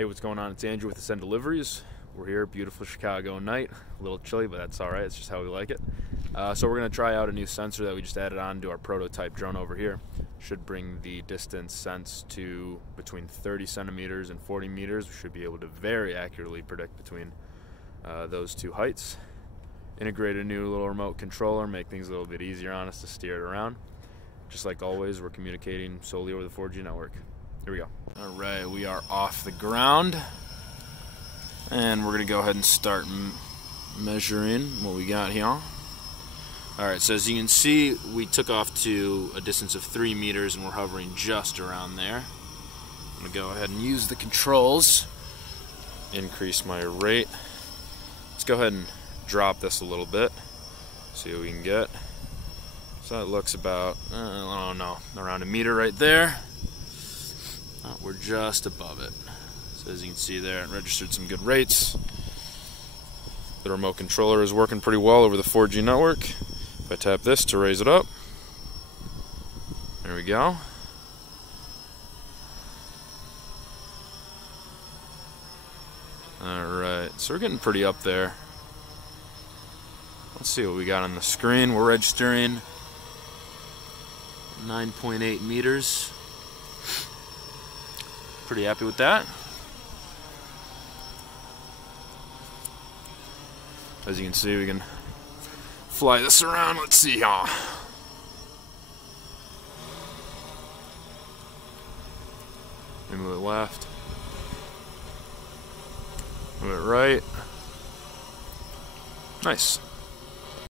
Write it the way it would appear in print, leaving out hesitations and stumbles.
Hey, what's going on? It's Andrew with Ascend Deliveries. We're here, beautiful Chicago night. A little chilly, but that's all right. It's just how we like it. So we're going to try out a new sensor that we just added on to our prototype drone over here. Should bring the distance sense to between 30 centimeters and 40 meters. We should be able to very accurately predict between those two heights. Integrate a new little remote controller, make things a little bit easier on us to steer it around. Just like always, we're communicating solely over the 4G network. Here we go. All right, we are off the ground, and we're gonna go ahead and start measuring what we got here. All right, so as you can see, we took off to a distance of 3 meters, and we're hovering just around there. I'm gonna go ahead and use the controls, increase my rate. Let's go ahead and drop this a little bit, see what we can get. So it looks about, I don't know, around a meter right there. Oh, we're just above it. So as you can see there, it registered some good rates. The remote controller is working pretty well over the 4G network. If I tap this to raise it up, there we go. Alright, so we're getting pretty up there. Let's see what we got on the screen. We're registering 9.8 meters. Pretty happy with that. As you can see, we can fly this around. Let's see how. Move it left. Move it right. Nice.